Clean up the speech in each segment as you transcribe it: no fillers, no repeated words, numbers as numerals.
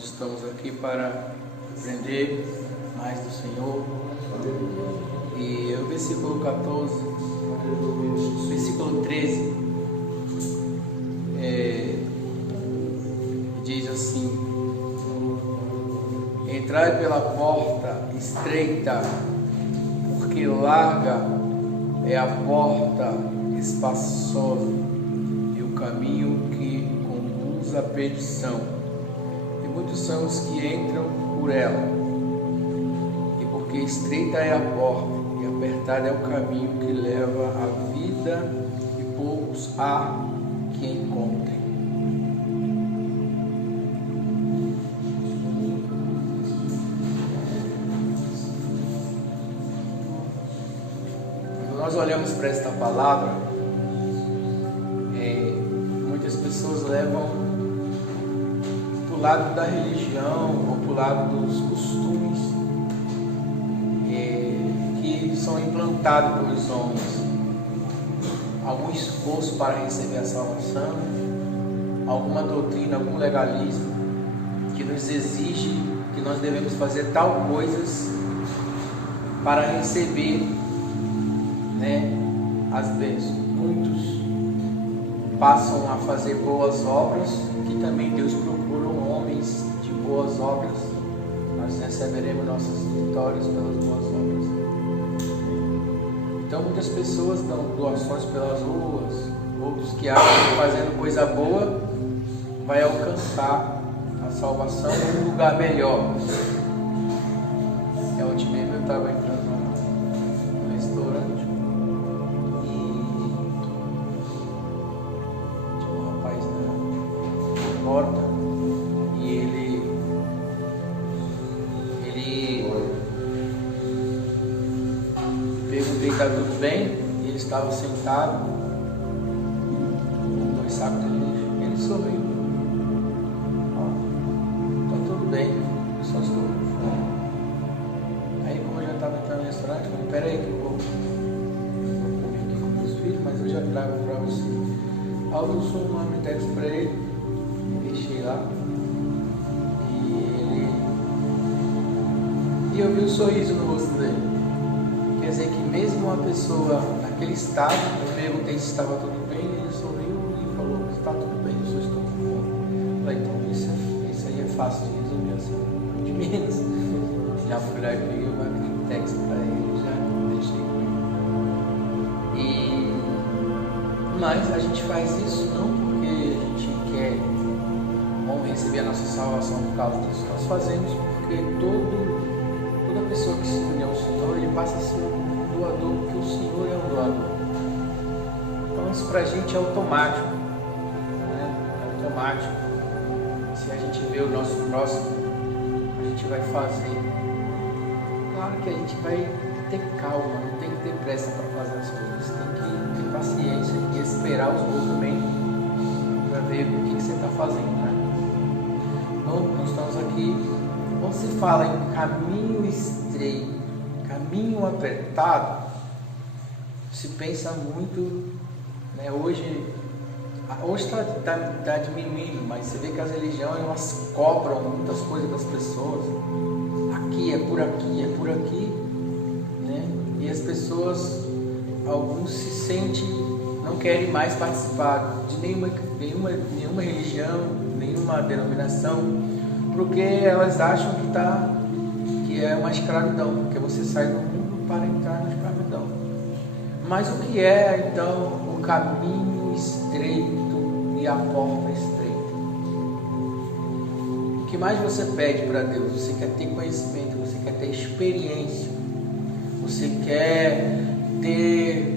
Nós estamos aqui para aprender mais do Senhor. E o versículo 14, versículo 13, diz assim: entrai pela porta estreita, porque larga é a porta espaçosa e o caminho que conduz à perdição, e muitos são os que entram por ela. E porque estreita é a porta e apertado é o caminho que leva à vida, e poucos há que encontrem. Quando nós olhamos para esta palavra, muitas pessoas levam para o lado da religião ou para o lado dos costumes que são implantados pelos homens. Algum esforço para receber a salvação, alguma doutrina, algum legalismo que nos exige que nós devemos fazer tal coisas para receber, as bênçãos. Muitos passam a fazer boas obras, que também Deus procura homens de boas obras. Nós receberemos nossas vitórias pelas boas obras. Então muitas pessoas dão doações pelas ruas, outros que acham que fazendo coisa boa vai alcançar a salvação em um lugar melhor. Ontem mesmo eu estava entrando no restaurante e tinha um rapaz na porta e ele perguntei: está tudo bem? E ele estava sentado com dois sacos de lixo. Ele sorriu: está tudo bem, eu só estou com fome. Aí, como eu já estava entrando no restaurante, eu falei: peraí que eu vou comer aqui com meus filhos, mas eu já trago para você. Aí eu usei um marmitex para ele, deixei lá, e eu vi um sorriso no rosto dele. Quer dizer que mesmo uma pessoa naquele estado, eu perguntei se estava tudo bem, ele sorriu e falou: está tudo bem, eu só estou com fome. Eu falei: então isso aí é fácil de resolver, assim, de menos. Já fui lá e peguei uma marmitex para ele, já deixei com ele. Mas a gente faz isso não porque a gente quer receber a nossa salvação por causa disso. Nós fazemos porque toda pessoa que se une ao Senhor, ele passa a ser um doador, porque o Senhor é um doador. Então isso para a gente é automático, É automático. Se a gente vê o nosso próximo, a gente vai fazer. Claro que a gente vai ter calma, não tem que ter pressa para fazer as coisas. Tem que ter paciência e esperar os movimentos para ver o que você está fazendo, Bom, nós estamos aqui. Quando se fala em caminho estreito, caminho apertado, se pensa muito, Hoje está diminuindo, mas você vê que as religiões elas cobram muitas coisas das pessoas. Aqui, é por aqui, E as pessoas, alguns se sentem, não querem mais participar de nenhuma religião, nenhuma denominação, porque elas acham que é uma escravidão, porque você sai do mundo para entrar na escravidão. Mas o que é então o caminho estreito e a porta estreita? O que mais você pede para Deus? Você quer ter conhecimento, você quer ter experiência, você quer ter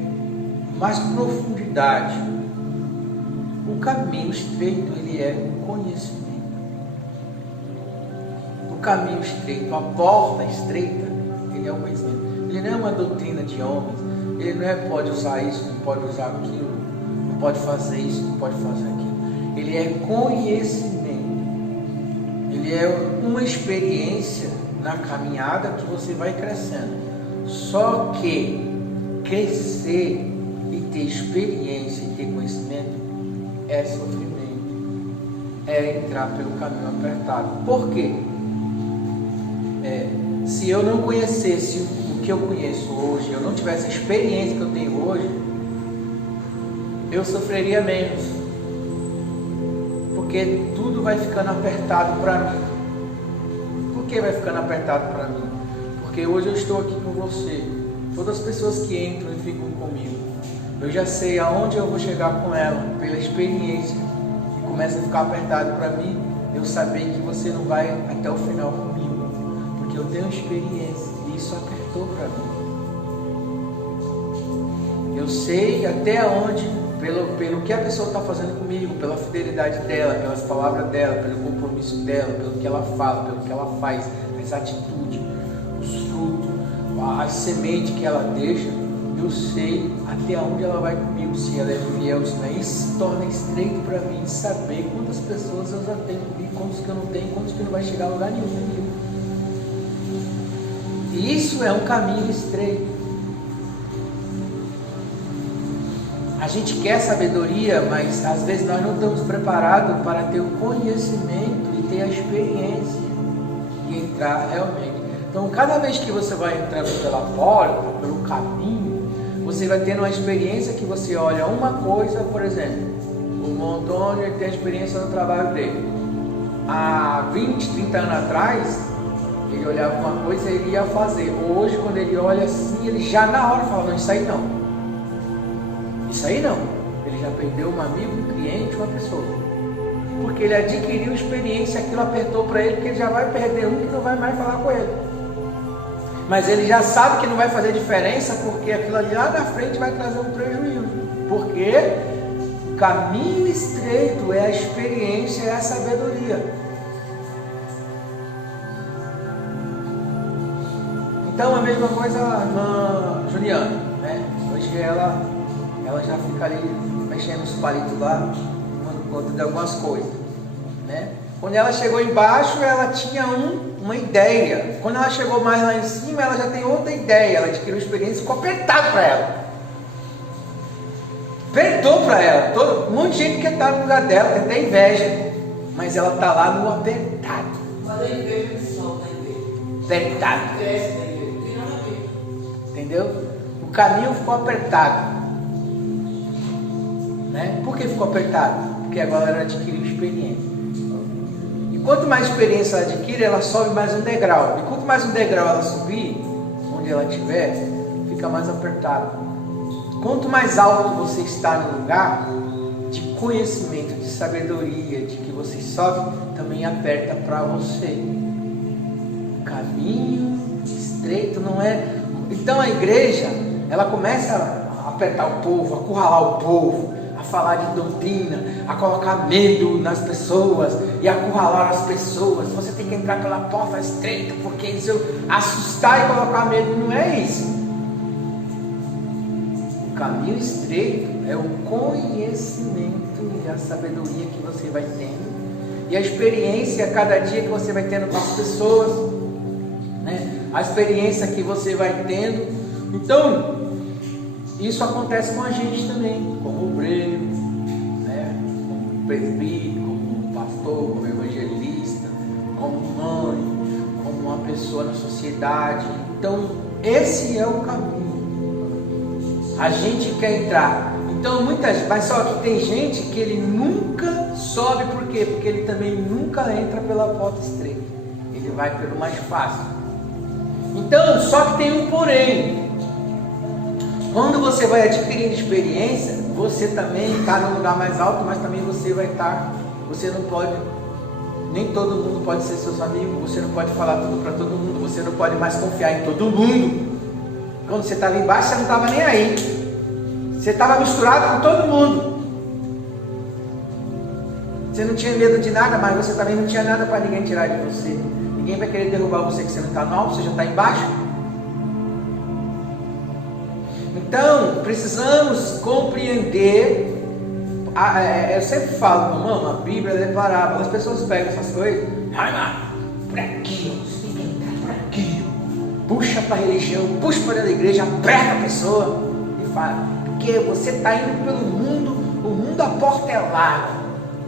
mais profundidade. O caminho estreito, ele é o conhecimento. O caminho estreito, a porta estreita, ele é o conhecimento. Ele não é uma doutrina de homens. Ele não é pode usar isso, não pode usar aquilo, não pode fazer isso, não pode fazer aquilo. Ele é conhecimento. Ele é uma experiência na caminhada que você vai crescendo. Só que crescer e ter experiência e ter conhecimento é sofrimento. é entrar pelo caminho apertado. Por quê? Se eu não conhecesse o que eu conheço hoje, eu não tivesse a experiência que eu tenho hoje, eu sofreria menos. Porque tudo vai ficando apertado para mim. Por que vai ficando apertado para mim? Porque hoje eu estou aqui com você. Todas as pessoas que entram e ficam comigo, eu já sei aonde eu vou chegar com ela, pela experiência. E começa a ficar apertado para mim, eu saber que você não vai até o final comigo. Porque eu tenho experiência e isso apertou para mim. Eu sei até onde, pelo que a pessoa está fazendo comigo, pela fidelidade dela, pelas palavras dela, pelo compromisso dela, pelo que ela fala, pelo que ela faz, as atitudes, os frutos, a semente que ela deixa, eu sei até onde ela vai comigo, se ela é fiel, se não é. Isso se torna estreito para mim saber quantas pessoas eu já tenho comigo, quantos que eu não tenho, quantos que não vai chegar a lugar nenhum comigo. E isso é um caminho estreito. A gente quer sabedoria, mas às vezes nós não estamos preparados para ter o conhecimento e ter a experiência e entrar realmente. Então, cada vez que você vai entrando pela porta, pelo caminho, você vai tendo uma experiência que você olha uma coisa, por exemplo, o Antônio tem a experiência no trabalho dele. Há 20, 30 anos atrás, ele olhava uma coisa e ele ia fazer. Hoje, quando ele olha assim, ele já na hora fala, não, isso aí não. Isso aí não. Ele já perdeu um amigo, um cliente, uma pessoa. Porque ele adquiriu experiência, aquilo apertou para ele, porque ele já vai perder um que não vai mais falar com ele. Mas ele já sabe que não vai fazer diferença, porque aquilo ali lá na frente vai trazer um prejuízo. Porque o caminho estreito é a experiência, é a sabedoria. Então a mesma coisa a irmã Juliana, né? Hoje ela já fica ali mexendo os palitos lá, tomando conta de algumas coisas, né? Quando ela chegou embaixo, ela tinha uma ideia. Quando ela chegou mais lá em cima, ela já tem outra ideia. Ela adquiriu experiência, ficou apertado para ela. Apertou para ela. Um monte de gente quer estar no lugar dela, tem até inveja. Mas ela está lá no apertado. Mas a inveja não solta a inveja. Apertado. Cresce da inveja, não tem nada a ver. Entendeu? O caminho ficou apertado. Né? Por que ficou apertado? Porque agora ela adquiriu experiência. E quanto mais experiência ela adquire, ela sobe mais um degrau. E quanto mais um degrau ela subir, onde ela estiver, fica mais apertado. Quanto mais alto você está no lugar de conhecimento, de sabedoria, de que você sobe, também aperta para você. O caminho estreito não é... Então a igreja, ela começa a apertar o povo, a curralar o povo, a falar de doutrina, a colocar medo nas pessoas e a curralar as pessoas. Você tem que entrar pela porta estreita, porque se eu assustar e colocar medo, não é isso. O caminho estreito é o conhecimento e a sabedoria que você vai tendo e a experiência cada dia que você vai tendo com as pessoas, né? A experiência que você vai tendo. Então, isso acontece com a gente também, como obreiro, né? Como presbítero, como pastor, como evangelista, como mãe, como uma pessoa na sociedade. Então, esse é o caminho. A gente quer entrar. Então, mas só que tem gente que ele nunca sobe, por quê? Porque ele também nunca entra pela porta estreita. Ele vai pelo mais fácil. Então, só que tem um porém. Quando você vai adquirindo experiência, você também está no lugar mais alto, mas também você vai estar, você não pode, nem todo mundo pode ser seus amigos, você não pode falar tudo para todo mundo, você não pode mais confiar em todo mundo. Quando você estava embaixo, você não estava nem aí, você estava misturado com todo mundo, você não tinha medo de nada, mas você também não tinha nada para ninguém tirar de você. Ninguém vai querer derrubar você, que você não está no alto, você já está embaixo. Então, precisamos compreender. Eu sempre falo, mamãe, a Bíblia é parábola. As pessoas pegam essas coisas, por aqui, você tem que entrar por aqui, puxa para a religião, puxa para a igreja, aperta a pessoa e fala, porque você está indo pelo mundo, o mundo a porta é larga.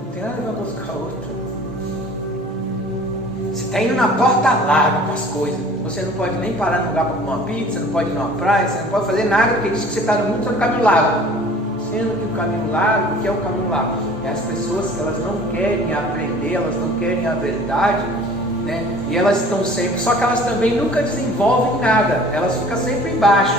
Não tem nada a ver uma coisa com a outra. Você está indo na porta larga com as coisas. Você não pode nem parar no lugar para comer uma pizza, não pode ir numa praia, você não pode fazer nada, porque diz que você está no caminho largo. Sendo que o caminho largo, o que é o caminho largo? É as pessoas que elas não querem aprender, elas não querem a verdade, né? E elas estão sempre, só que elas também nunca desenvolvem nada, elas ficam sempre embaixo.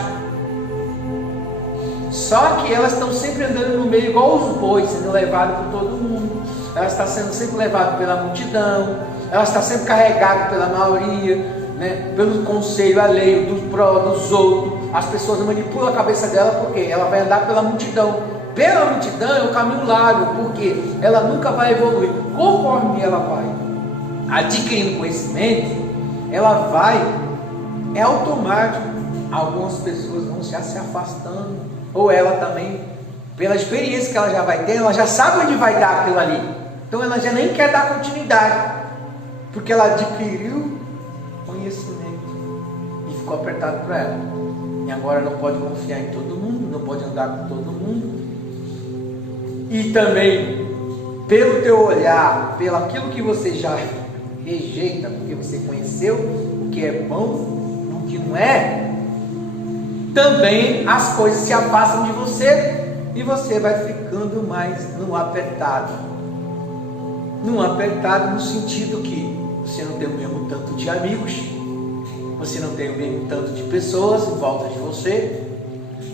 Só que elas estão sempre andando no meio igual os bois, sendo levadas por todo mundo. Elas estão sendo sempre levadas pela multidão, elas estão sempre carregadas pela maioria, né? Pelo conselho alheio, dos outros. As pessoas manipulam a cabeça dela porque ela vai andar pela multidão. Pela multidão é o caminho largo, porque ela nunca vai evoluir. Conforme ela vai adquirindo conhecimento, ela vai, é automático. Algumas pessoas vão já se afastando, ou ela também, pela experiência que ela já vai ter, ela já sabe onde vai dar aquilo ali. Então ela já nem quer dar continuidade, porque ela adquiriu conhecimento e ficou apertado para ela. E agora não pode confiar em todo mundo, não pode andar com todo mundo. E também, pelo teu olhar, pelo aquilo que você já rejeita, porque você conheceu o que é bom, o que não é, também as coisas se afastam de você e você vai ficando mais no apertado. No apertado no sentido que você não tem o mesmo tanto de amigos, você não tem o mesmo tanto de pessoas em volta de você,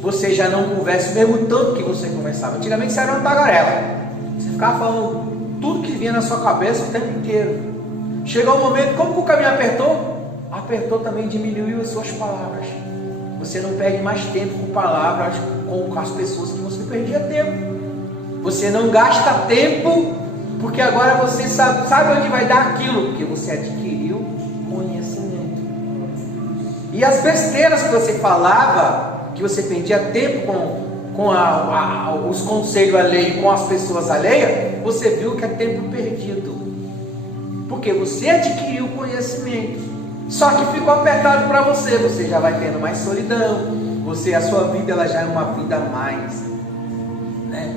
você já não conversa o mesmo tanto que você conversava. Antigamente você era uma tagarela, você ficava falando tudo que vinha na sua cabeça o tempo inteiro. Chegou um momento, como que o caminho apertou? Apertou também, diminuiu as suas palavras. Você não perde mais tempo com palavras com as pessoas que você perdia tempo. Você não gasta tempo, porque agora você sabe onde vai dar aquilo, porque você adquiriu conhecimento. E as besteiras que você falava, que você perdia tempo com os conselhos alheios, com as pessoas alheias, você viu que é tempo perdido, porque você adquiriu conhecimento. Só que ficou apertado para você, você já vai tendo mais solidão, a sua vida ela já é uma vida mais, né?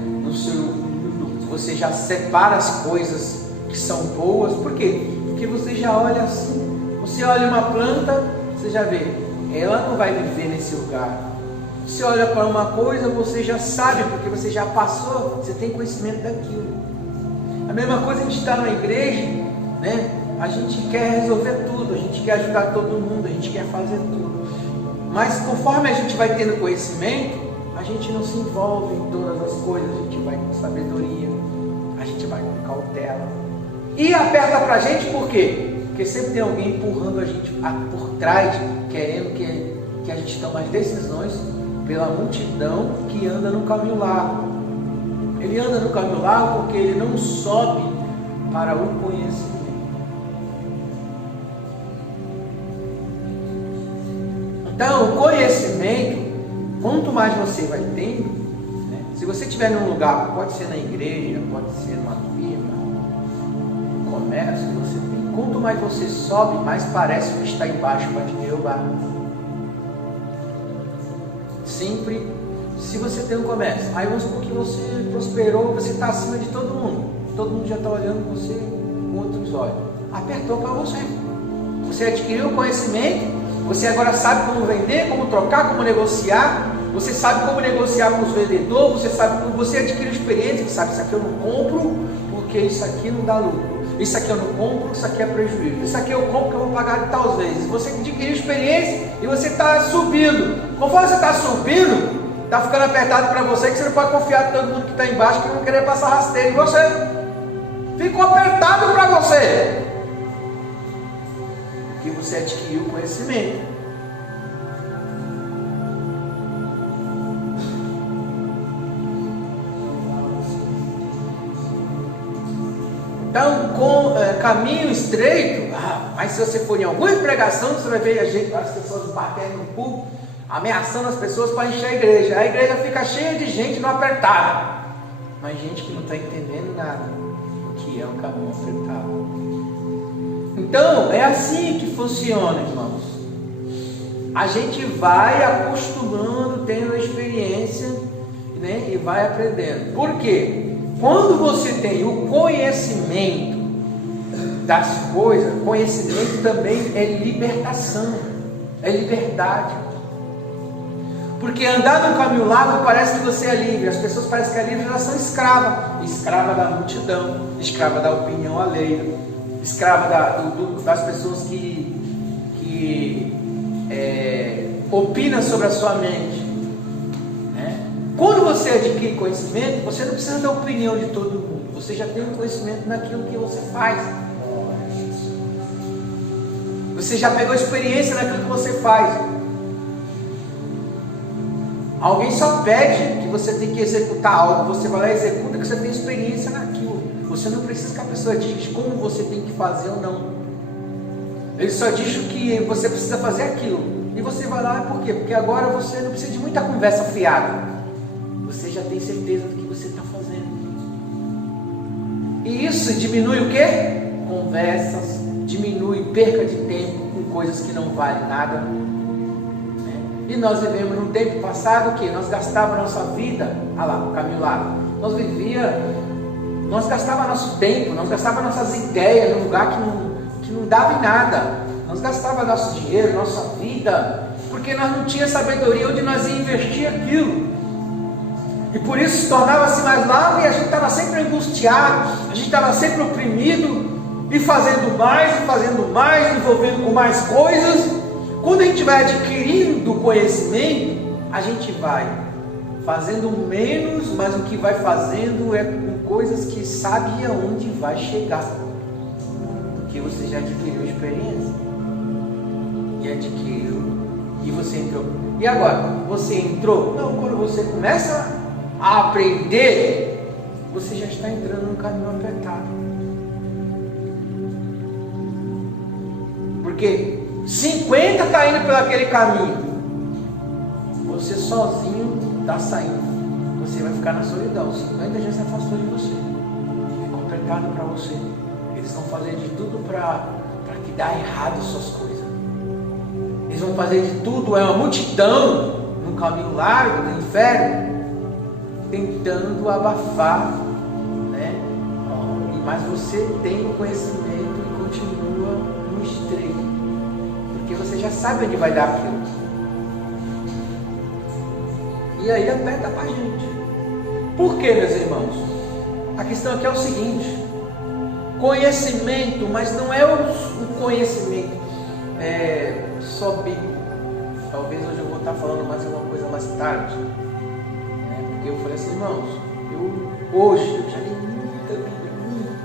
Você já separa as coisas que são boas. Por quê? Porque você já olha assim, você olha uma planta, você já vê, ela não vai viver nesse lugar. Você olha para uma coisa, você já sabe, porque você já passou, você tem conhecimento daquilo. A mesma coisa a gente está na igreja, né? A gente quer resolver tudo, a gente quer ajudar todo mundo, a gente quer fazer tudo. Mas conforme a gente vai tendo conhecimento, a gente não se envolve em todas as coisas, a gente vai com sabedoria, a gente vai com cautela. E aperta para a gente por quê? Porque sempre tem alguém empurrando a gente por trás, querendo que a gente tome as decisões pela multidão que anda no caminho largo. Ele anda no caminho largo porque ele não sobe para o conhecimento. Então, o conhecimento, quanto mais você vai tendo, né? Se você estiver num lugar, pode ser na igreja, pode ser numa firma, no comércio que você tem, quanto mais você sobe, mais parece que está embaixo para te derrubar. Sempre, se você tem um comércio, aí vamos supor que você prosperou, você está acima de todo mundo já está olhando você com outros olhos, apertou para você. Você adquiriu conhecimento, você agora sabe como vender, como trocar, como negociar, você sabe como negociar com os vendedores, você sabe como você adquire experiência, você sabe, isso aqui eu não compro porque isso aqui não dá lucro, isso aqui eu não compro, isso aqui é prejuízo, isso aqui eu compro que eu vou pagar de tal vezes. Você adquiriu experiência e você está subindo. Conforme você está subindo, está ficando apertado para você, que você não pode confiar em todo mundo que está embaixo, que não querer passar rasteiro em você. Ficou apertado para você, porque você adquiriu conhecimento. Então, com caminho estreito, mas se você for em alguma pregação, você vai ver as pessoas batendo no público, ameaçando as pessoas para encher a igreja. A igreja fica cheia de gente no apertado, mas gente que não está entendendo nada do que é o caminho apertado. Então, é assim que funciona, irmãos. A gente vai acostumando, tendo a experiência, né, e vai aprendendo. Por quê? Quando você tem o conhecimento, das coisas, conhecimento também é libertação, é liberdade. Porque andar no caminho largo parece que você é livre. As pessoas parecem que é livre, elas são escravas. Escrava da multidão, escrava da opinião alheia, escrava das pessoas que opinam sobre a sua mente. Né? Quando você adquire conhecimento, você não precisa da opinião de todo mundo. Você já tem um conhecimento naquilo que você faz. Você já pegou experiência naquilo que você faz. Alguém só pede que você tem que executar algo, você vai lá e executa, que você tem experiência naquilo. Você não precisa que a pessoa diga como você tem que fazer ou não. Ele só diz que você precisa fazer aquilo. E você vai lá, por quê? Porque agora você não precisa de muita conversa fiada. Você já tem certeza do que você está fazendo. E isso diminui o quê? Conversas, diminui perca de tempo com coisas que não valem nada. E nós vivemos num tempo passado que nós gastávamos a nossa vida, olha lá, o caminho lá, nós gastávamos nosso tempo, nós gastávamos nossas ideias num lugar que não dava em nada, nós gastávamos nosso dinheiro, nossa vida, porque nós não tínhamos sabedoria onde nós íamos investir aquilo, e por isso se tornava-se mais largo e a gente estava sempre angustiado, a gente estava sempre oprimido, e fazendo mais, envolvendo com mais coisas. Quando a gente vai adquirindo conhecimento, a gente vai fazendo menos, mas o que vai fazendo é com coisas que sabe aonde vai chegar. Porque você já adquiriu experiência. E adquiriu. E você entrou. E agora? Você entrou? Não, quando você começa a aprender, você já está entrando num caminho apertado. Porque 50 está indo por aquele caminho, você sozinho está saindo, você vai ficar na solidão. 50 já se afastou de você, ficou apertado para você. Eles vão fazer de tudo para que dê errado as suas coisas. Eles vão fazer de tudo, é uma multidão no caminho largo do inferno, tentando abafar, né? Mas você tem o conhecimento e continua no estreito. Porque você já sabe onde vai dar aquilo. E aí aperta pra gente. Por quê, meus irmãos? A questão aqui é o seguinte: conhecimento, mas não é o conhecimento só bíblico. Talvez hoje eu vou estar falando mais alguma coisa mais tarde, né? Porque eu falei assim, irmãos, hoje eu já li muita Bíblia, muito,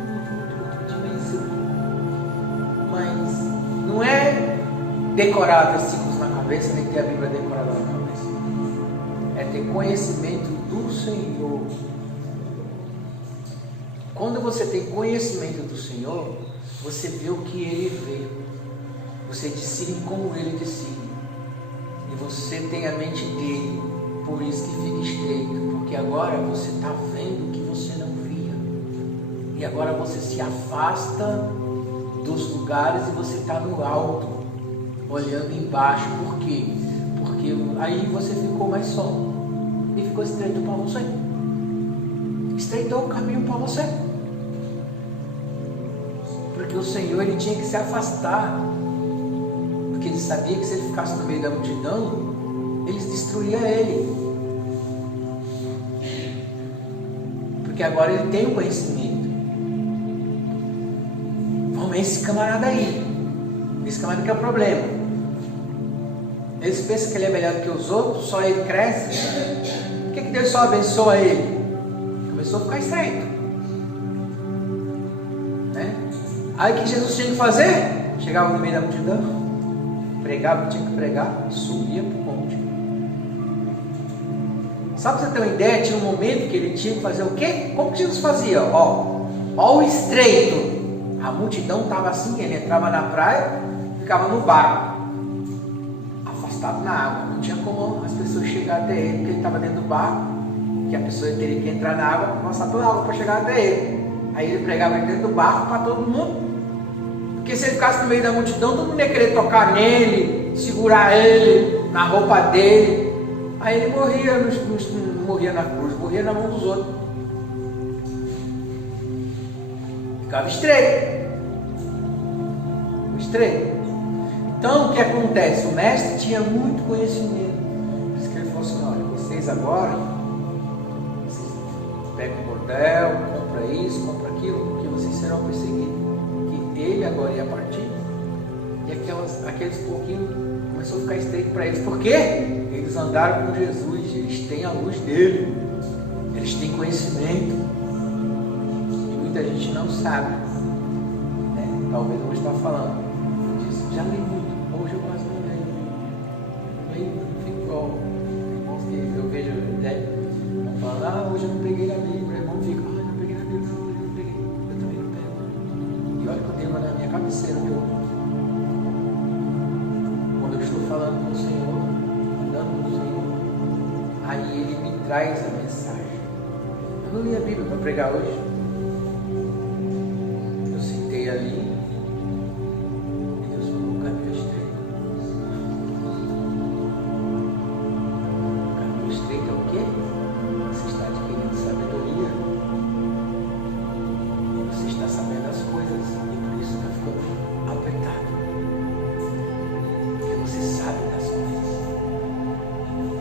mas não é decorar versículos na cabeça, nem ter a Bíblia decorada na cabeça. É ter conhecimento do Senhor. Quando você tem conhecimento do Senhor, você vê o que Ele vê. Você discerne como Ele discerne. E você tem a mente dele. Por isso que fica estreito. Porque agora você está vendo o que você não via. E agora você se afasta dos lugares e você está no alto, olhando embaixo. Por quê? Porque aí você ficou mais só. E ficou estreito para você. Estreitou o caminho para você. Porque o Senhor, Ele tinha que se afastar. Porque Ele sabia que se Ele ficasse no meio da multidão, eles destruíam Ele. Porque agora Ele tem o conhecimento. Vamos esse camarada aí. Esse camarada que é o problema. Eles pensam que ele é melhor do que os outros, só ele cresce. Por que Deus só abençoa ele? Começou a ficar estreito, né? Aí o que Jesus tinha que fazer? Chegava no meio da multidão, pregava o que tinha que pregar e subia para o monte. Só para você ter uma ideia, tinha um momento que ele tinha que fazer o quê? Como que Jesus fazia? Ó o estreito. A multidão estava assim, ele entrava na praia, ficava no barco, afastado na água. Não tinha como as pessoas chegarem até ele, porque ele estava dentro do barco, que a pessoa teria que entrar na água, passar pela água para chegar até ele. Aí ele pregava dentro do barco para todo mundo. Porque se ele ficasse no meio da multidão, todo mundo ia querer tocar nele, segurar ele, na roupa dele. Aí ele morria, não morria na cruz, morria na mão dos outros. Ficava estreito. estreito. Então o que acontece? O mestre tinha muito conhecimento. Por isso que ele falou assim: olha, vocês agora, vocês pegam o bordel, compra isso, compra aquilo, porque vocês serão perseguidos. E ele agora ia partir, e aqueles pouquinhos começou a ficar estreito para eles. Por quê? Eles andaram com Jesus, eles têm a luz dele, eles têm conhecimento. E muita gente não sabe, né? Talvez hoje está falando, eu disse, já li muito, hoje eu quase não leio, não fico igual irmãos que eu vejo, né? Falando, hoje eu não peguei a Bíblia, irmão fica, não peguei a Bíblia, hoje eu não peguei, eu também não pego. E olha que eu tenho uma na minha cabeceira, viu? Quando eu estou falando com o Senhor, andando com o Senhor, aí Ele me traz a mensagem. Eu não li a Bíblia para pregar hoje. Eu sentei ali e Deus falou: o caminho estreito. O caminho estreito é o quê? Você está adquirindo sabedoria. E você está sabendo as coisas. E por isso está ficando apertado. Porque você sabe das coisas.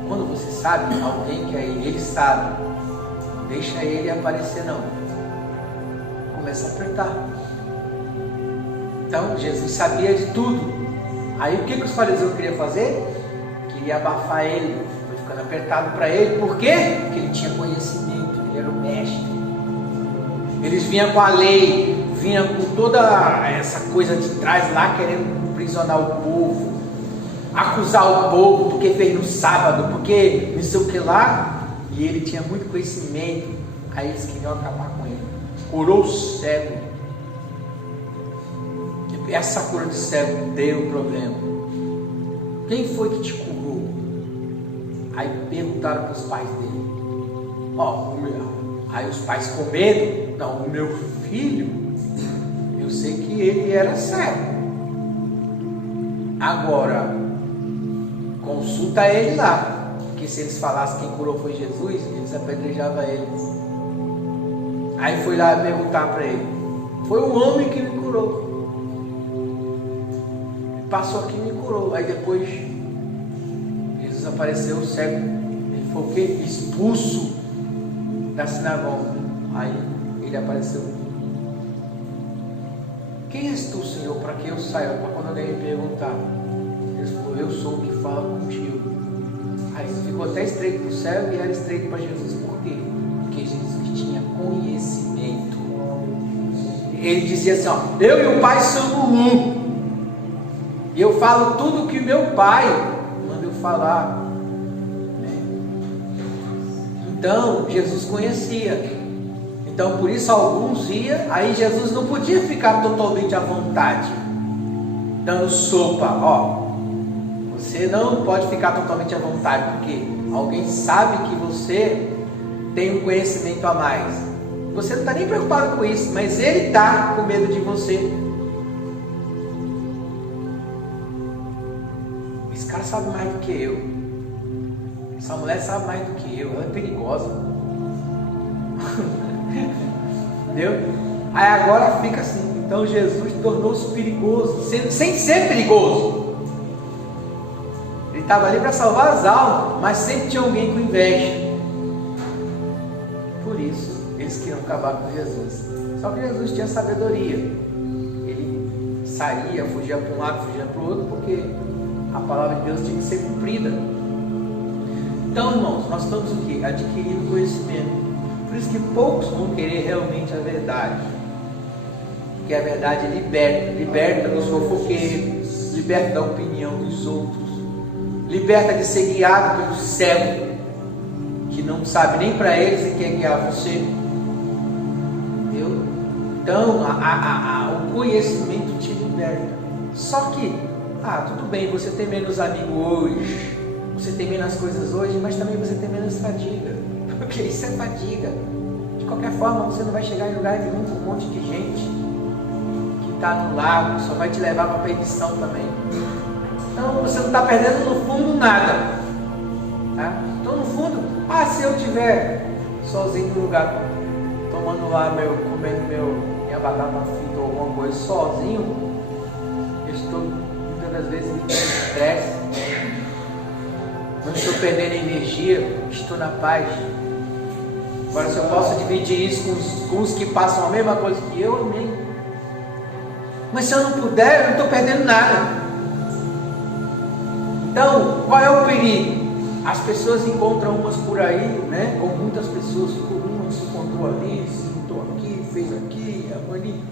Quando você sabe, alguém que aí ele sabe, não deixa ele aparecer não. Começa a apertar. Então Jesus sabia de tudo. Aí o que os fariseus queriam fazer? Queria abafar ele. Foi ficando apertado para ele. Por quê? Porque ele tinha conhecimento. Ele era o mestre. Eles vinham com a lei. Vinham com toda essa coisa de trás lá, querendo aprisionar o povo, acusar o povo porque fez no sábado, porque não sei o que lá. E ele tinha muito conhecimento. Aí eles queriam acabar com ele. Curou o cego. Essa cura de cego deu problema. Quem foi que te curou? Aí perguntaram para os pais dele. Aí os pais com medo. Não, o meu filho, eu sei que ele era cego. Agora, consulta ele lá. Porque se eles falassem quem curou foi Jesus, eles apedrejavam ele. Aí foi lá perguntar para ele. Foi o homem que me curou. Passou aqui e me curou. Aí depois Jesus apareceu cego. Ele foi o quê? Expulso da sinagoga. Aí ele apareceu. Quem és tu, Senhor, para que eu saia? Para quando alguém me perguntar. Ele falou: eu sou o que fala contigo. Aí ficou até estreito para o céu e era estreito para Jesus. Por quê? Porque Jesus tinha conhecimento. Ele dizia assim: eu e o Pai somos um. E eu falo tudo o que meu Pai manda eu falar. Então Jesus conhecia. Então por isso alguns iam. Aí Jesus não podia ficar totalmente à vontade, dando sopa. Você não pode ficar totalmente à vontade, porque alguém sabe que você tem um conhecimento a mais. Você não está nem preocupado com isso, mas ele está com medo de você. Esse cara sabe mais do que eu. Essa mulher sabe mais do que eu. Ela é perigosa. Entendeu? Aí agora fica assim. Então Jesus tornou-se perigoso, sem ser perigoso. Ele estava ali para salvar as almas, mas sempre tinha alguém com inveja. Por isso eles queriam acabar com Jesus. Só que Jesus tinha sabedoria. Ele saía, fugia para um lado, fugia para o outro, porque a palavra de Deus tinha que ser cumprida. Então, irmãos, nós estamos o quê? Adquirindo conhecimento. Por isso que poucos vão querer realmente a verdade. Porque a verdade liberta dos fofoqueiros, liberta da opinião dos outros, liberta de ser guiado pelo cego, que não sabe nem para eles e quer guiar você. Entendeu? Então, o conhecimento te liberta. Só que, tudo bem, você tem menos amigo hoje, você tem menos coisas hoje, mas também você tem menos fadiga, porque isso é fadiga. De qualquer forma, você não vai chegar em lugar nenhum com um monte de gente que está no lago, só vai te levar para a perdição também. Então você não está perdendo no fundo nada, tá? Então no fundo, se eu estiver sozinho no lugar, tomando lá comendo minha batata frita ou alguma coisa sozinho, Eu estou muitas das vezes vivendo estresse, não estou perdendo energia, estou na paz. Agora, se eu posso dividir isso com os que passam a mesma coisa que eu, amém. Mas se eu não puder, eu não estou perdendo nada. Então, qual é o perigo? As pessoas encontram umas por aí, né? Como muitas pessoas, uma se encontrou ali, se encontrou aqui, fez aqui, ali.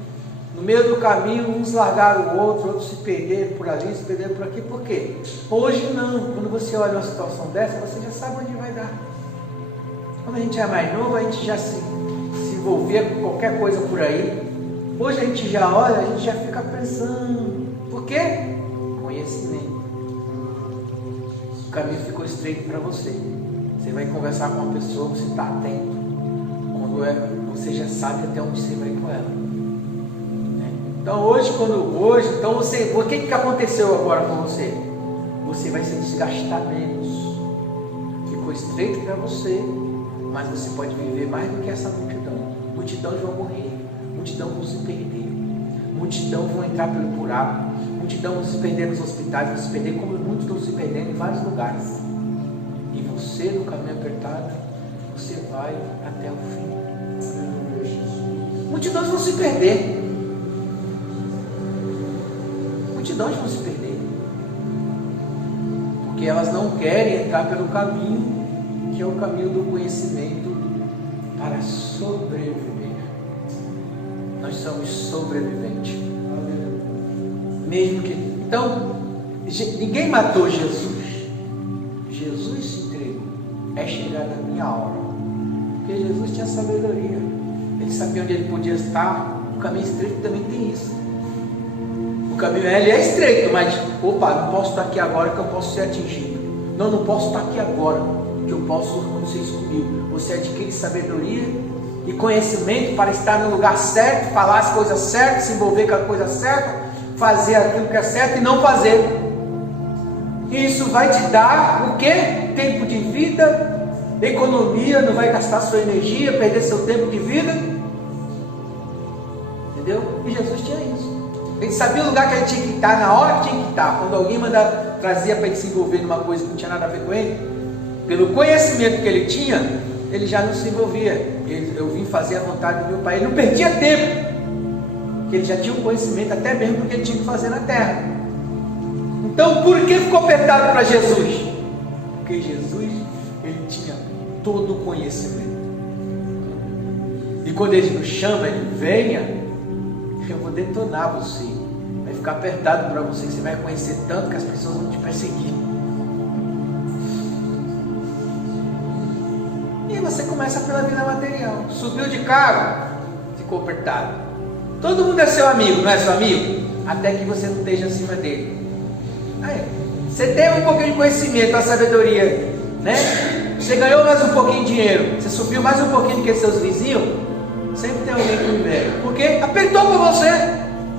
No meio do caminho, uns largaram o outro, outros se perderam por ali, se perderam por aqui. Por quê? Hoje não. Quando você olha uma situação dessa, você já sabe onde vai dar. Quando a gente é mais novo, a gente já se envolvia com qualquer coisa por aí. Hoje a gente já olha, a gente já fica pensando. Por quê? Conhecimento. O caminho ficou estreito para você. Você vai conversar com uma pessoa, você está atento. Quando você já sabe até onde você vai com ela. Então o que aconteceu agora com você? Você vai se desgastar menos. Ficou estreito para você, mas você pode viver mais do que essa multidão. Multidões vão morrer, multidão vão se perder, multidão vão entrar pelo buraco, multidão vão se perder nos hospitais, vão se perder como muitos estão se perdendo em vários lugares. E você, no caminho apertado, você vai até o fim. Multidões vão se perder. Multidões vão se perder. Porque elas não querem entrar pelo caminho, que é o caminho do conhecimento, para sobreviver. Nós somos sobreviventes. Mesmo que. Então, ninguém matou Jesus. Jesus se entregou. É chegada a minha hora. Porque Jesus tinha sabedoria. Ele sabia onde ele podia estar. O caminho estreito também tem isso. O caminho ele é estreito, mas não posso estar aqui agora que eu posso ser atingido. Não posso estar aqui agora que eu posso acontecer isso comigo. Você adquire sabedoria e conhecimento para estar no lugar certo, falar as coisas certas, se envolver com a coisa certa, fazer aquilo que é certo e não fazer. Isso vai te dar o quê? Tempo de vida, economia, não vai gastar sua energia, perder seu tempo de vida. Entendeu? E Jesus tinha isso. Ele sabia o lugar que ele tinha que estar, na hora que tinha que estar. Quando alguém trazia para ele se envolver numa coisa que não tinha nada a ver com ele, pelo conhecimento que ele tinha, ele já não se envolvia. Eu vim fazer a vontade do meu Pai. Ele não perdia tempo, porque ele já tinha um conhecimento, até mesmo porque ele tinha que fazer na terra. Então, por que ficou apertado para Jesus? Porque Jesus, ele tinha todo o conhecimento. E quando ele nos chama, ele venha, eu vou detonar você. Vai ficar apertado para você. Você vai conhecer tanto que as pessoas vão te perseguir. E você começa pela vida material. Subiu de carro, ficou apertado. Todo mundo é seu amigo, não é seu amigo? Até que você não esteja acima dele. Aí, você tem um pouquinho de conhecimento, a sabedoria, né? Você ganhou mais um pouquinho de dinheiro. Você subiu mais um pouquinho do que seus vizinhos. Sempre tem alguém que inveja. Porque apertou para você.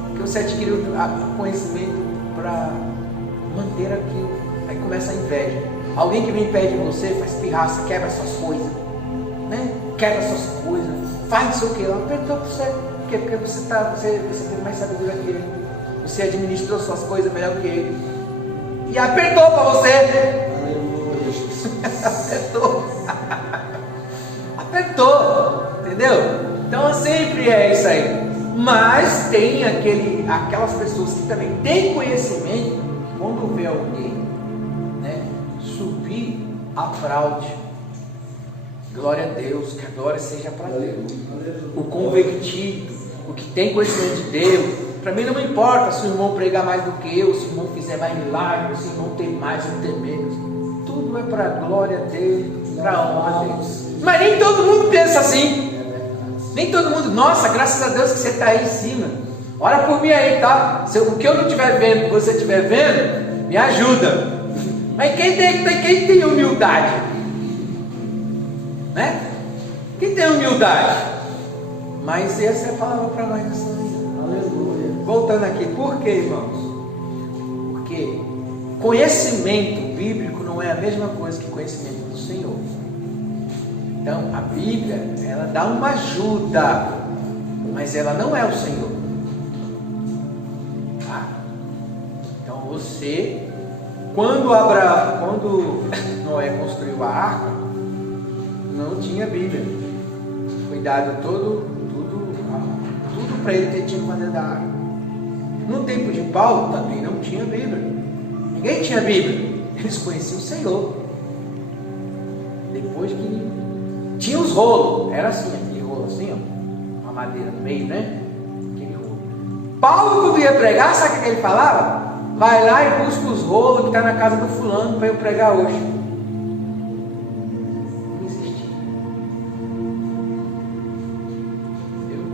Porque você adquiriu conhecimento para manter aquilo. Aí começa a inveja. Alguém que vem perto de você faz pirraça, quebra suas coisas, né? Quebra suas coisas, faz não sei o que lá. Apertou para você. Por quê? Porque você tem mais sabedoria que ele. Você administrou suas coisas melhor que ele. E apertou para você. Apertou. Entendeu? Então sempre é isso aí. Mas tem aquelas pessoas que também têm conhecimento, quando vê alguém, né, subir, aplaude. Glória a Deus, que a glória seja para Deus. O convertido, o que tem conhecimento de Deus, para mim não me importa se o irmão pregar mais do que eu, se o irmão fizer mais milagres, se o irmão tem mais ou tem menos. Tudo é para a glória dele, para a honra dele. Mas nem todo mundo pensa assim. Nem todo mundo, nossa, graças a Deus que você está aí em cima. Ora por mim aí, tá? O que eu não estiver vendo, você estiver vendo, me ajuda. Mas quem tem humildade? Né? Quem tem humildade? Mas essa é a palavra para nós nessa manhã. Aleluia. Voltando aqui, por quê, irmãos? Porque conhecimento bíblico não é a mesma coisa que conhecimento do Senhor. Então, a Bíblia, ela dá uma ajuda, mas ela não é o Senhor. Tá? você, quando Noé construiu a arca, não tinha Bíblia. Foi dado tudo para ele ter que fazer da arca. No tempo de Paulo também não tinha Bíblia. Ninguém tinha Bíblia. Eles conheciam o Senhor. Depois que tinha os rolos, era assim, aquele rolo assim, ó, uma madeira no meio, né? Aquele rolo. Paulo, quando ia pregar, sabe o que ele falava? Vai lá e busca os rolos que está na casa do fulano para eu pregar hoje. Não existia. Entendeu?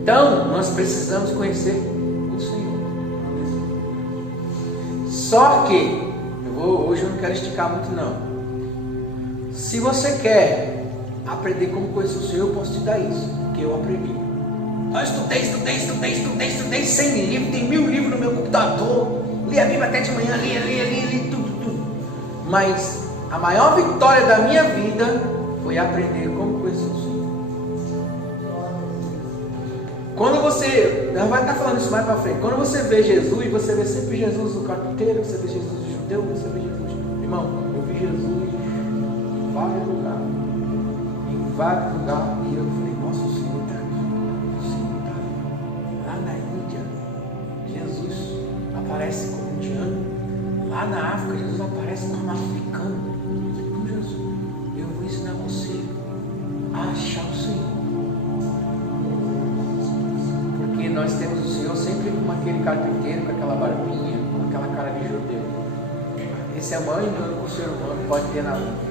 Então, nós precisamos conhecer o Senhor. Só que, hoje eu não quero esticar muito não. Se você quer aprender como conhecer o Senhor, eu posso te dar isso, porque eu aprendi. Eu estudei 100 livros, tem 1000 livros no meu computador, li a Bíblia até de manhã, li tudo. Mas a maior vitória da minha vida foi aprender como conhecer o Senhor. Quando você, nós vamos estar falando isso mais para frente, quando você vê Jesus, você vê sempre Jesus do carpinteiro, você vê Jesus do judeu, você vê Jesus, irmão, eu vi Jesus em vários lugares, e eu falei, nossa, o Senhor está lá na Índia, Jesus aparece como indiano, lá na África, Jesus aparece como africano. Então, Jesus, eu vou ensinar você a achar o Senhor. Porque nós temos o Senhor sempre como aquele carpinteiro, com aquela barbinha, com aquela cara de judeu. Esse é o maior engano que o ser humano pode ter na vida.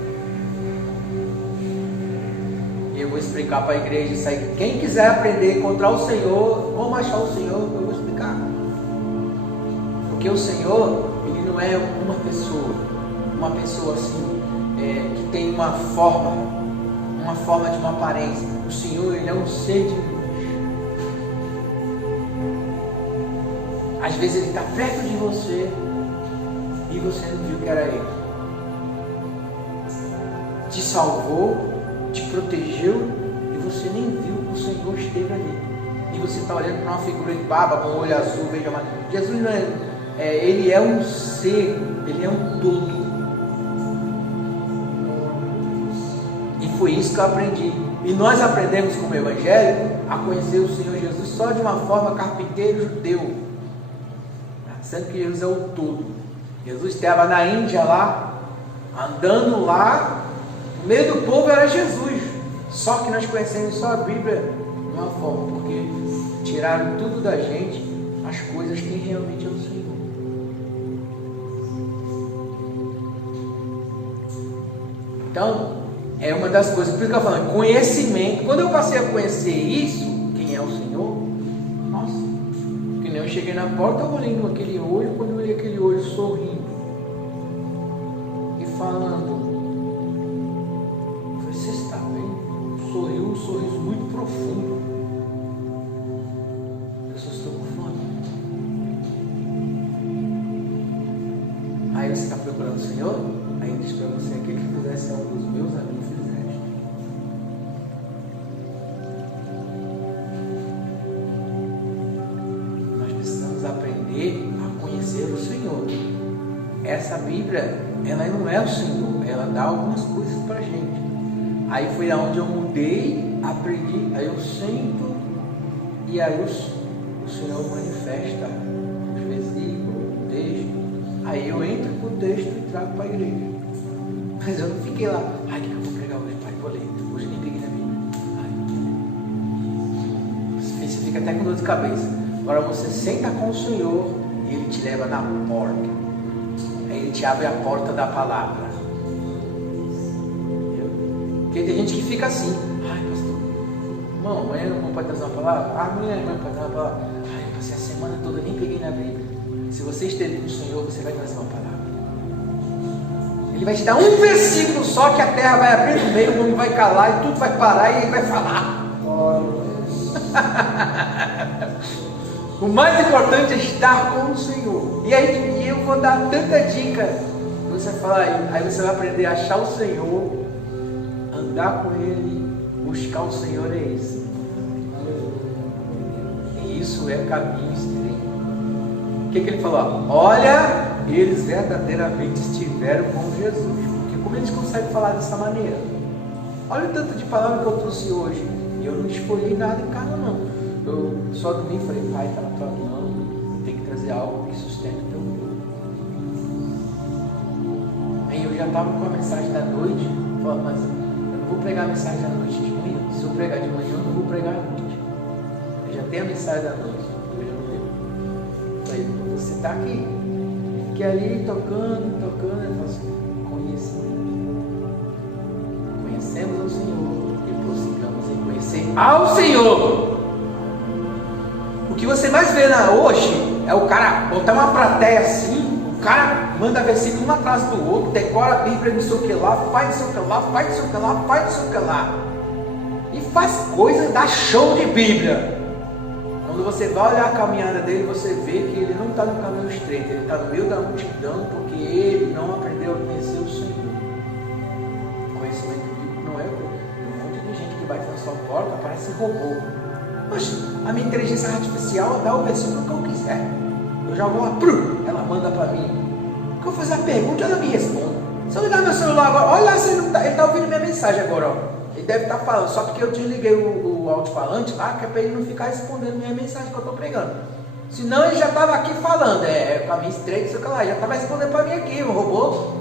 Eu vou explicar para a igreja isso aí. Quem quiser aprender a encontrar o Senhor, como achar o Senhor, eu vou explicar. Porque o Senhor, Ele não é uma pessoa assim, que tem uma forma de uma aparência. O Senhor, Ele é um ser de luz. Às vezes Ele está perto de você e você não viu que era Ele. Te salvou, te protegeu e você nem viu que o Senhor esteve ali. E você está olhando para uma figura de barba com olho azul, veja mais. Jesus não Ele é um ser, Ele é um todo. E foi isso que eu aprendi. E nós aprendemos como Evangelho a conhecer o Senhor Jesus só de uma forma carpinteiro judeu. Sendo que Jesus é o todo. Jesus estava na Índia lá, andando lá, no meio do povo era Jesus. Só que nós conhecemos só a Bíblia de uma forma, porque tiraram tudo da gente, as coisas que realmente é o Senhor. Então, é uma das coisas, por isso que eu falo, conhecimento. Quando eu passei a conhecer isso, quem é o Senhor, nossa, que nem eu cheguei na porta, eu olhei aquele olho, quando eu olhei aquele olho sorrindo e falando, você está bem? Sorriu um sorriso muito profundo. Eu só estou com fome. Aí você está procurando o Senhor? Aí ele diz para você, aquele que fizesse algo dos meus amigos fizeste. Nós precisamos aprender a conhecer o Senhor. Essa Bíblia, ela não é o Senhor, ela dá algumas coisas para a gente. Aí foi aonde eu mudei, aprendi, aí eu sento e aí o Senhor manifesta os versículos, o texto. Aí eu entro com o texto e trago para a igreja. Mas eu não fiquei lá, ai, o que eu vou pregar hoje, pai? Vou ler, hoje nem peguei na Bíblia. Você fica até com dor de cabeça. Agora você senta com o Senhor e Ele te leva na porta. Aí Ele te abre a porta da palavra. Porque tem gente que fica assim, ai pastor, irmão, amanhã não pode trazer uma palavra? Amanhã não pode trazer uma palavra? Ai, eu passei a semana toda, nem peguei na Bíblia. Se você esteve com o Senhor, você vai trazer uma palavra. Ele vai te dar um versículo só, que a terra vai abrir no meio, o mundo vai calar e tudo vai parar e Ele vai falar. O mais importante é estar com o Senhor. E aí eu vou dar tanta dica. Você fala, aí você vai aprender a achar o Senhor, andar com Ele, buscar o Senhor, é isso. E isso é caminho estreito. que ele falou? Olha, eles verdadeiramente estiveram com Jesus. Porque como eles conseguem falar dessa maneira? Olha o tanto de palavra que eu trouxe hoje. E eu não escolhi nada em casa, não. Eu só dormi e falei, pai, está na tua mão, tem que trazer algo que sustente o teu corpo. Aí eu já estava com a mensagem da noite, falando, mas eu não vou pregar a mensagem da noite de manhã. Se eu pregar de manhã, eu não vou pregar à noite. Eu já tenho a mensagem da noite, eu já não tenho. Falei, você está aqui. Que ali tocando, ele falou assim, conhecemos ao Senhor e prossigamos em conhecer ao Senhor. O que você mais vê hoje é o cara botar uma plateia assim, o cara manda versículo um atrás do outro, decora a Bíblia, não sei o que lá, faz não sei o que lá, faz não sei o que lá, faz não sei o que lá. E faz coisa, dá show de Bíblia. Quando você vai olhar a caminhada dele, você vê que ele não está no caminho estreito, ele está no meio da multidão, porque ele não aprendeu a conhecer o Senhor. Conhecimento bíblico não é um monte de gente que bate na sua porta, parece robô. Mas a minha inteligência artificial dá o versículo que eu quiser. Eu jogo lá, ela manda para mim. Se eu fazer a pergunta, ela me responde. Se eu ligar meu celular agora, olha lá, ele está ouvindo minha mensagem agora, ó. Ele deve estar falando, só porque eu desliguei o alto-falante lá, que é para ele não ficar respondendo minha mensagem que eu estou pregando. Senão ele já estava aqui falando, caminho estreito, sei lá, já estava respondendo para mim aqui, o robô.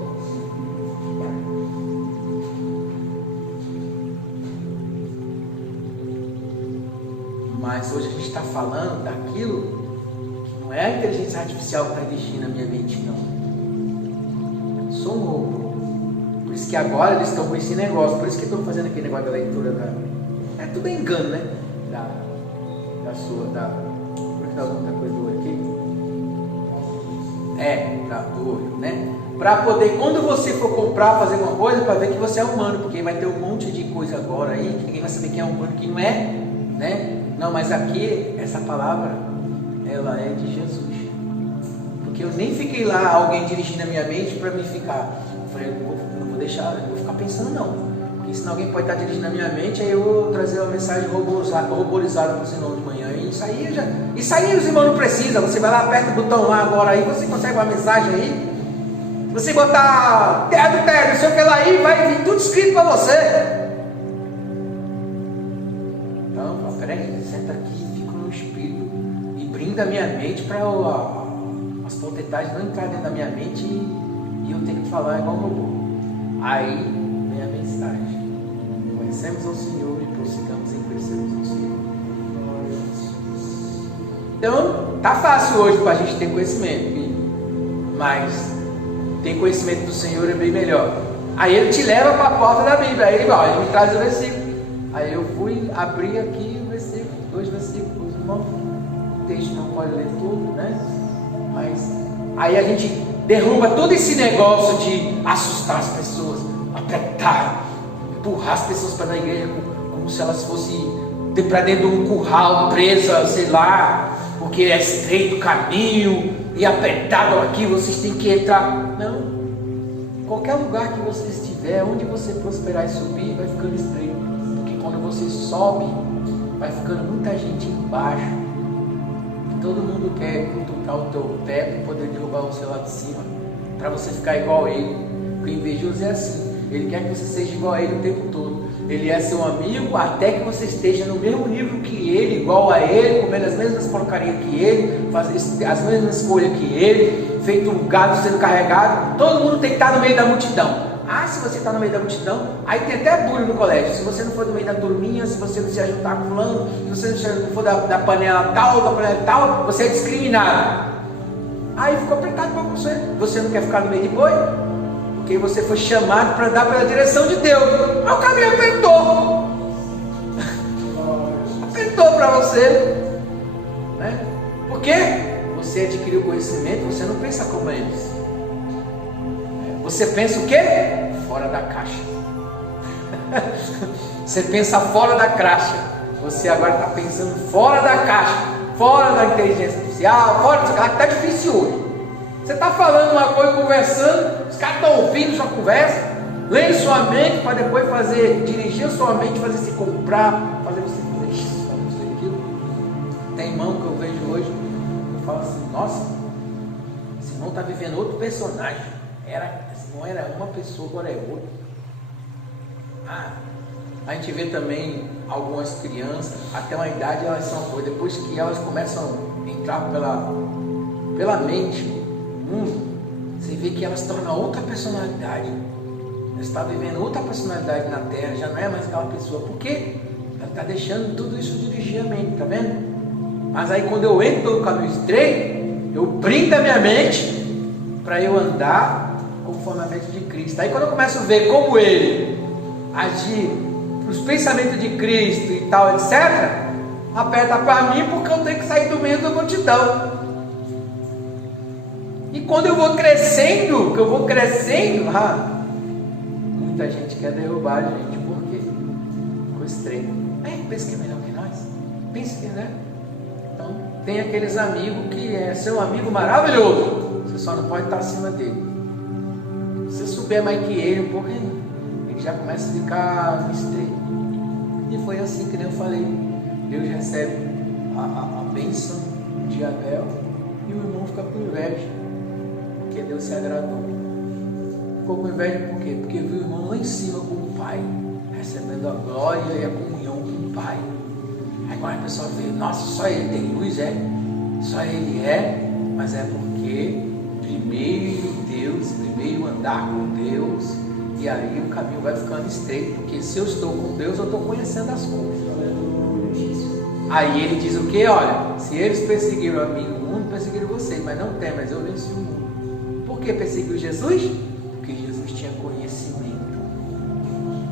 Mas hoje a gente está falando daquilo que não é a inteligência artificial que está dirigindo a minha mente, não. Eu sou um robô. Por isso que agora eles estão com esse negócio, por isso que estão fazendo aquele negócio da leitura da... É tudo engano, né? Da sua, como é que tá o nome da coisa do olho aqui? Do olho, né? Para poder, quando você for comprar, fazer alguma coisa, para ver que você é humano, porque vai ter um monte de coisa agora aí, que ninguém vai saber quem é humano, quem não é, né? Não, mas aqui, essa palavra, ela é de Jesus. Porque eu nem fiquei lá, alguém dirigindo a minha mente para me ficar... Eu falei, não vou deixar, não vou ficar pensando não. Porque senão alguém pode estar dirigindo a minha mente, aí eu vou trazer uma mensagem roborizada para os irmãos de manhã. E isso aí os irmãos não precisam. Você vai lá, aperta o botão lá agora aí, você consegue uma mensagem aí. Você botar teto, não sei o que lá aí, vai vir tudo escrito para você. Peraí, senta aqui, fica no espírito e brinda a minha mente para as potestades não entrarem dentro da minha mente e eu tenho que falar igual um robô. Aí vem a mensagem: conhecemos ao Senhor e prossigamos em conhecermos ao Senhor. Então, tá fácil hoje para a gente ter conhecimento, filho. Mas ter conhecimento do Senhor é bem melhor. Aí ele te leva para a porta da Bíblia, aí ele me traz o versículo. Aí eu fui abrir aqui o versículo, 2 versículos, irmão. O texto não pode ler tudo, né? Mas aí a gente derruba todo esse negócio de assustar as pessoas, apertar, empurrar as pessoas para a igreja como se elas fossem para dentro de um curral, presas, sei lá, porque é estreito o caminho e apertado aqui, vocês têm que entrar. Não. Qualquer lugar que você estiver, onde você prosperar e subir, vai ficando estreito. Quando você sobe, vai ficando muita gente embaixo. Todo mundo quer cutucar o teu pé para poder derrubar você lá de cima, para você ficar igual a ele. Porque o invejoso é assim, ele quer que você seja igual a ele o tempo todo. Ele é seu amigo até que você esteja no mesmo nível que ele, igual a ele, comendo as mesmas porcarias que ele, fazendo as mesmas escolhas que ele, feito um gado sendo carregado. Todo mundo tem que estar no meio da multidão. Se você está no meio da multidão, aí tem até bullying no colégio. Se você não for no meio da turminha, se você não se ajuntar com fulano, se você não for da panela tal, você é discriminado. Aí ficou apertado para você. Você não quer ficar no meio de boi? Porque você foi chamado para andar pela direção de Deus. Mas o caminho apertou. Apertou para você, né? Porque você adquiriu conhecimento, você não pensa como eles. Você pensa o quê? Fora da caixa. Você pensa fora da caixa. Você agora está pensando fora da caixa, fora da inteligência artificial, fora disso. Está difícil hoje. Você está falando uma coisa, conversando, os caras estão ouvindo sua conversa, lendo sua mente para depois dirigir sua mente, fazer você comprar, fazer você fazer isso, fazer aquilo. Tem irmão que eu vejo hoje, eu falo assim, nossa, irmão está vivendo outro personagem. Não era uma pessoa, agora é outra. A gente vê também algumas crianças, até uma idade elas são coisas, depois que elas começam a entrar pela mente, você vê que elas estão na outra personalidade. Elas estão vivendo outra personalidade na terra, já não é mais aquela pessoa. Por quê? Ela está deixando tudo isso dirigir a mente, tá vendo? Mas aí quando eu entro pelo caminho estreito, eu brindo a minha mente para eu andar conforme a mente de Cristo. Aí quando eu começo a ver como ele agir os pensamentos de Cristo e tal, etc., aperta para mim, porque eu tenho que sair do meio da multidão. E quando eu vou crescendo, muita gente quer derrubar a gente, por quê? Ficou estreito. Aí pensa que é melhor que nós? Pensa que, né? Então, tem aqueles amigos que é seu amigo maravilhoso, você só não pode estar acima dele. Se você souber mais que ele, um pouquinho, ele já começa a ficar estreito. E foi assim que eu falei. Deus recebe a bênção de Abel e o irmão fica com inveja, porque Deus se agradou. Ficou com inveja por quê? Porque viu o irmão lá em cima com o pai, recebendo a glória e a comunhão com o pai. Aí quando a pessoa vê, nossa, só ele tem luz, só ele mas é porque primeiro andar com Deus, e aí o caminho vai ficando estreito, porque se eu estou com Deus, eu estou conhecendo as coisas. Aí ele diz o que? Olha, se eles perseguiram a mim no mundo, perseguiram vocês, mas não tem, mas eu venci o mundo. Por que perseguiu Jesus? Porque Jesus tinha conhecimento.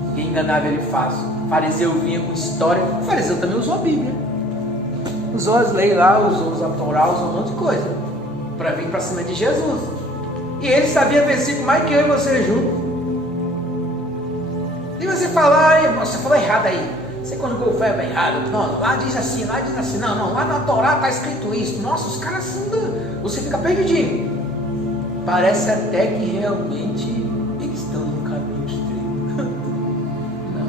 Ninguém enganava ele fácil. O fariseu vinha com história. O fariseu também usou a Bíblia, usou as leis lá, usou a Torá, usou um monte de coisa para vir para cima de Jesus. E ele sabia versículo mais que eu e você junto. E você fala, você falou errado aí, você conjugou o verbo errado. Não, lá diz assim, não, lá na Torá está escrito isso. Nossa, os caras são você fica perdidinho. Parece até que realmente eles estão no caminho estreito. Não,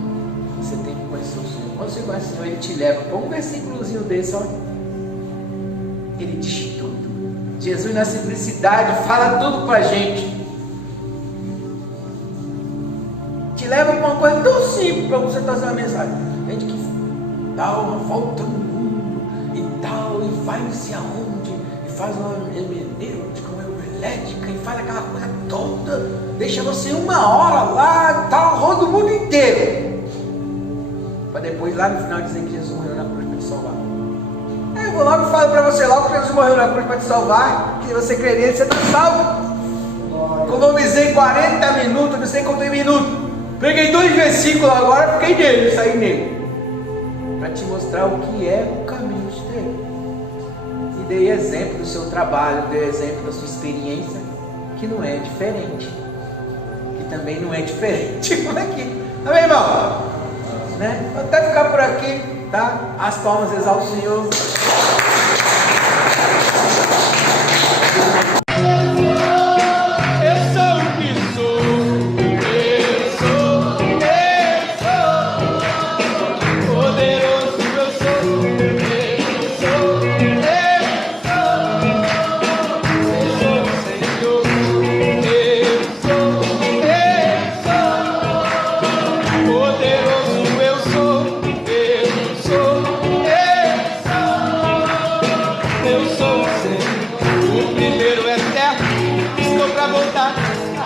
você tem que conhecer o Senhor. Quando você conhece o Senhor, Ele te leva. Põe um versículozinho desse, ó. Ele diz tudo. Jesus na simplicidade fala tudo pra gente. Te leva para uma coisa tão simples para você trazer uma mensagem. Gente que dá uma volta no mundo e tal, e vai não sei aonde, e faz uma hermenêutica, uma elétrica, e faz aquela coisa toda, deixa você 1 hora lá e tal, roda o mundo inteiro, para depois lá no final dizer que Jesus morreu na cruz para te salvar. Aí eu vou logo e falo para você logo que Jesus morreu na cruz para te salvar, que você crê nele, você está salvo. Economizei 40 minutos, não sei quantos minutos. Peguei 2 versículos agora, fiquei nele, saí nele, para te mostrar o que é o caminho estreito. E dei exemplo do seu trabalho, dei exemplo da sua experiência, que não é diferente, que também não é diferente. Como é que, tá bem, irmão? Né? Vou até ficar por aqui, tá? As palmas exaltam o Senhor.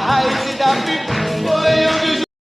Raiz da vida,